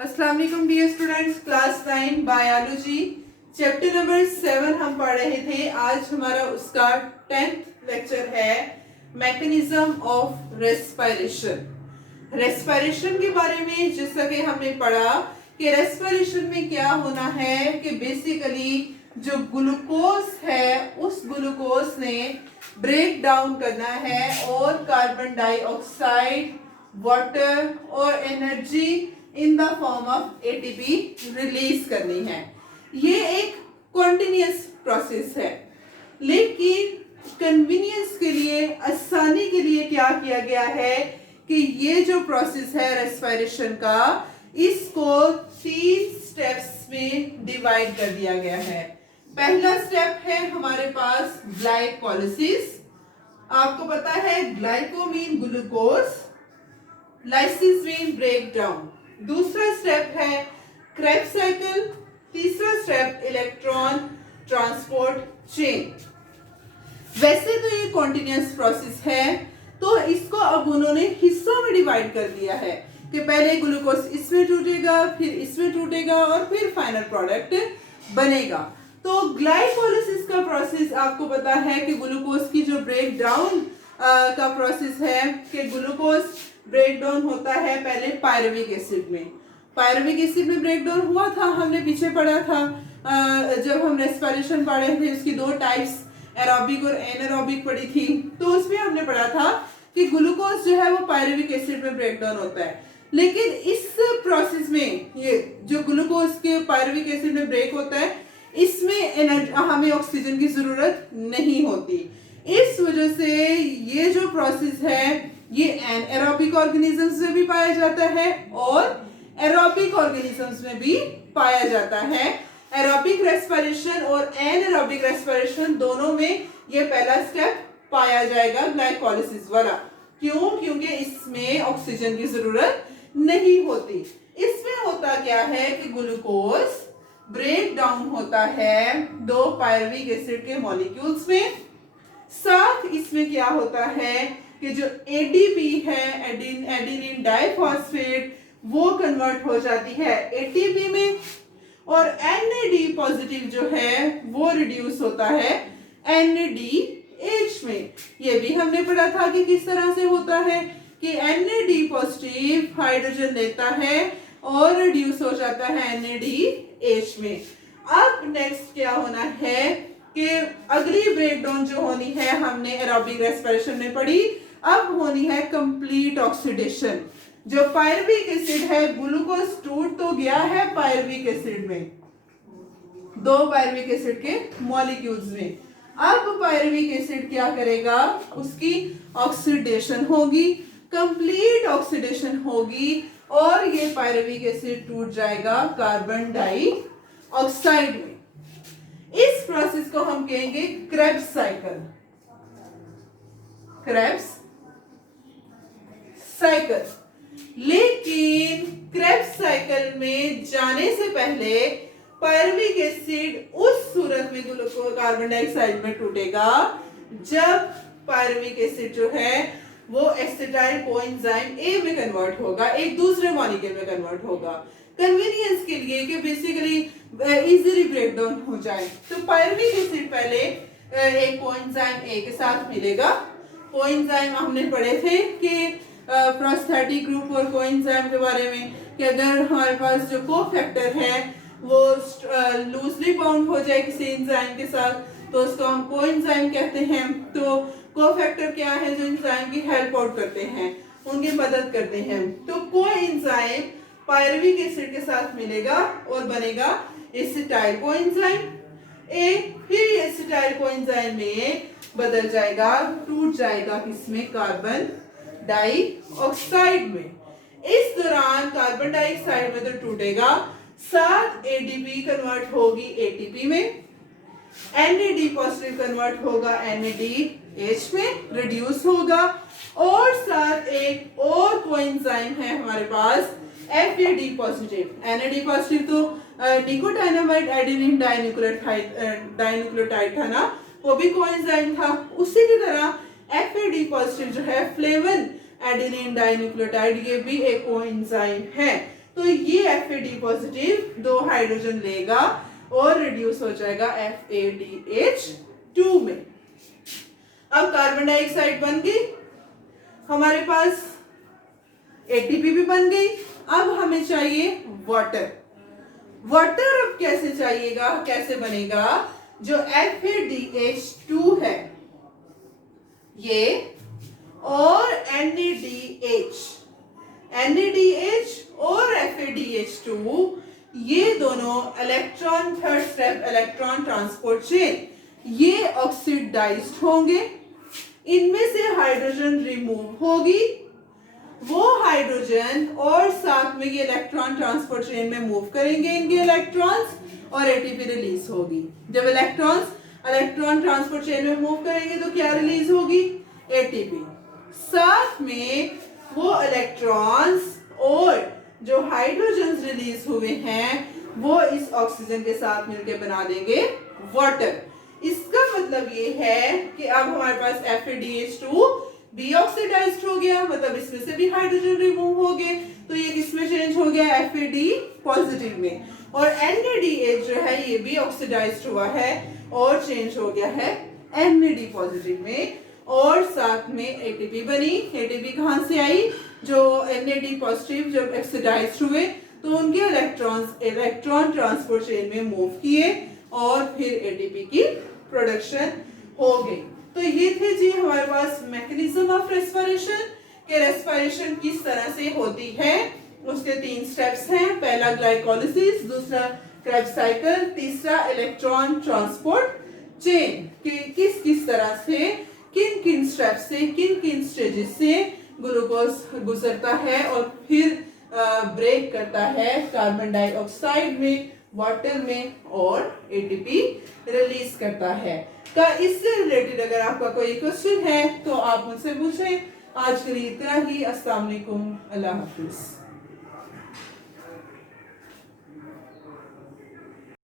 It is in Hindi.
अस्सलाम वालेकुम dear students, class 9 biology chapter number 7 हम पढ़ रहे थे। आज हमारा उसका 10th लेक्चर है मैकेनिज्म ऑफ रेस्पिरेशन। रेस्पिरेशन के बारे में जैसा कि हमने पढ़ा कि रेस्पिरेशन में क्या होना है कि बेसिकली जो ग्लूकोज है उस ग्लूकोज ने ब्रेक डाउन करना है और कार्बन डाइऑक्साइड, वाटर और energy in the form of ATP release करनी है। ये एक कॉन्टिन्यूस प्रोसेस है, लेकिन कन्वीनियंस के लिए, आसानी के लिए क्या किया गया है कि ये जो प्रोसेस है रेस्पिरेशन का, इसको 3 स्टेप्स में डिवाइड कर दिया गया है। पहला स्टेप है हमारे पास ग्लाइकोलिसिस। आपको पता है glyco mean glucose, lysis mean break down. दूसरा स्टेप है क्रेब्स साइकिल। तीसरा स्टेप इलेक्ट्रॉन ट्रांसपोर्ट चेन। वैसे तो ये कॉन्टिन्यूस प्रोसेस है, तो इसको अब उन्होंने हिस्सों में डिवाइड कर दिया है कि पहले ग्लूकोज इसमें टूटेगा, फिर इसमें टूटेगा और फिर फाइनल प्रोडक्ट बनेगा। तो ग्लाइकोलिसिस का प्रोसेस आपको पता है कि ग्लूकोज की जो ब्रेक डाउन का प्रोसेस है कि ग्लूकोज ब्रेक डाउन होता है पहले पायरुविक एसिड में। पायरुविक एसिड में ब्रेक डाउन हुआ था, हमने पीछे पढ़ा था जब हम रेस्पिरेशन पढ़ रहे थे, उसकी 2 टाइप्स एरोबिक और एनारोबिक पढ़ी थी। तो उसमें हमने पढ़ा था कि ग्लूकोज जो है वो पायरुविक एसिड में ब्रेक डाउन होता है, लेकिन इस प्रोसेस में ये जो ग्लूकोज के पायरुविक एसिड में ब्रेक होता है, इसमें हमें ऑक्सीजन की जरूरत नहीं होती। इस वजह से ये जो प्रोसेस है ये एनारोबिक ऑर्गेनिजम्स में भी पाया जाता है और एरोबिक ऑर्गेनिजम्स में भी पाया जाता है। एरोबिक रेस्पिरेशन और एनारोबिक रेस्पिरेशन दोनों में ये पहला स्टेप पाया जाएगा ग्लाइकोलिसिस वाला। क्यों? क्योंकि इसमें ऑक्सीजन की जरूरत नहीं होती। इसमें होता क्या है कि ग्लूकोज ब्रेक डाउन होता है 2 पायरुविक एसिड के मॉलिक्यूल्स में। साथ इसमें क्या होता है कि जो एडीपी है, एडेनिन डाइफॉस्फेट, वो कन्वर्ट हो जाती है एटीपी में, और एनएडी पॉजिटिव जो है वो रिड्यूस होता है एनएडीएच में। ये भी हमने पढ़ा था कि किस तरह से होता है कि एनएडी पॉजिटिव हाइड्रोजन लेता है और रिड्यूस हो जाता है एनएडीएच में। अब नेक्स्ट क्या होना है कि अगली ब्रेकडाउन जो होनी है हमने एरोबिक रेस्पिरेशन में पढ़ी, अब होनी है कंप्लीट ऑक्सीडेशन। जो पायरुविक एसिड है, ग्लूकोज टूट तो गया है पायरुविक एसिड में, 2 पायरुविक एसिड के मॉलिक्यूल्स में। अब पायरुविक एसिड क्या करेगा, उसकी ऑक्सीडेशन होगी, कंप्लीट ऑक्सीडेशन होगी और ये पायरुविक एसिड टूट जाएगा कार्बन डाइऑक्साइड में। इस प्रोसेस को हम कहेंगे क्रेब्स साइकिल। Krebs cycle. लेकिन क्रेब्स साइकिल में जाने से पहले पायरुविक एसिड उस सूरत में कार्बन डाइऑक्साइड में टूटेगा जब पायरुविक एसिड जो है वो एसिटाइल कोएंजाइम ए में कन्वर्ट होगा, एक दूसरे मॉलिक्यूल में कन्वर्ट होगा, कन्वीनियंस के लिए कि बेसिकली इजीली ब्रेक डाउन हो जाए। तो पायरुविक एसिड पहले एक कोएंजाइम ए के साथ मिलेगा। कोएंजाइम हमने पढ़े थे कि प्रोस्थेटिक ग्रुप और कोएंजाइम के बारे में कि अगर हमारे पास जो कोफैक्टर है वो लूजली बाउंड हो जाए किसी एंजाइम के साथ तो उसको हम कोएंजाइम कहते हैं। तो कोफैक्टर क्या है, जो एंजाइम की हेल्प आउट करते हैं, उनकी मदद करते हैं। तो कोएंजाइम पायरुविक एसिड के साथ मिलेगा और बनेगा एसिटाइल कोएंजाइम ए। फिर एसिटाइल कोएंजाइम में बदल जाएगा, टूट जाएगा किसमें, कार्बन डाइऑक्साइड में। इस दौरान कार्बन डाइऑक्साइड में तो टूटेगा, साथ एडीपी कन्वर्ट होगी एटीपी में, एनएडी पॉजिटिव कन्वर्ट होगा एनएडीएच में, रिड्यूस होगा, और साथ एक और कोएंजाइम है हमारे पास एफएडी पॉजिटिव। एनएडी पॉजिटिव तो निकोटाइनामाइड एडेनिन डाइन्यूक्लियोटाइड था ना, वो भी कोएंजाइम था। उसी की तरह एफएडी पॉजिटिव जो है फ्लेवन एडेनिन डाइन्यूक्लियोटाइड, ये भी एक कोएंजाइम है। तो ये FAD पॉजिटिव 2 हाइड्रोजन लेगा और रिड्यूस हो जाएगा FADH2 में। अब कार्बन डाइऑक्साइड बन गई, हमारे पास ATP भी बन गई। अब हमें चाहिए वाटर। वाटर अब कैसे चाहिएगा, कैसे बनेगा? जो FADH2 है ये और NADH और FADH2 ये दोनों electron, third step electron transport chain, ये ऑक्सीडाइज्ड होंगे। इनमें से हाइड्रोजन रिमूव होगी, वो हाइड्रोजन और साथ में ये इलेक्ट्रॉन ट्रांसपोर्ट चेन में मूव करेंगे इनके इलेक्ट्रॉन्स और एटीपी रिलीज होगी। जब इलेक्ट्रॉन ट्रांसपोर्ट चेन में मूव करेंगे तो क्या रिलीज होगी? एटीपी। साथ में वो इलेक्ट्रॉन्स और जो हाइड्रोजन रिलीज हुए हैं वो इस ऑक्सीजन के साथ मिलकर बना देंगे वाटर। इसका मतलब ये है कि अब हमारे पास FADH2 भी ऑक्सीडाइज्ड हो गया, मतलब इसमें से भी हाइड्रोजन रिमूव हो गए, तो ये किसमें चेंज हो गया? FAD पॉजिटिव में। और NADH जो है ये भी ऑक्सीडाइज्ड हुआ है और चेंज हो गया है NAD पॉजिटिव में। और साथ में ATP बनी। ATP कहां से आई? जो NAD पॉजिटिव जब ऑक्सीडाइज्ड हुए तो उनके इलेक्ट्रॉन ट्रांसपोर्ट चेन में मूव किए और फिर ATP की प्रोडक्शन हो गई। तो ये थे जी हमारे पास मैकेनिज्म ऑफ रेस्पिरेशन, कि रेस्पिरेशन किस तरह से होती है। उसके 3 स्टेप्स हैं, पहला ग्लाइकोलिसिस, दूसरा क्रेब्स साइकिल, तीसरा इलेक्ट्रॉन ट्रांसपोर्ट चेन, कि किस किस तरह से, किन किन स्टेप्स से, किन किन स्टेजेस से ग्लूकोज गुजरता है और फिर ब्रेक करता है कार्बन डाइऑक्साइड में, वाटर में और एटीपी रिलीज करता है। का इससे रिलेटेड अगर आपका कोई क्वेश्चन है तो आप मुझसे पूछें। आज के लिए इतना ही। अस्सलाम वालेकुम, अल्लाह हाफिज।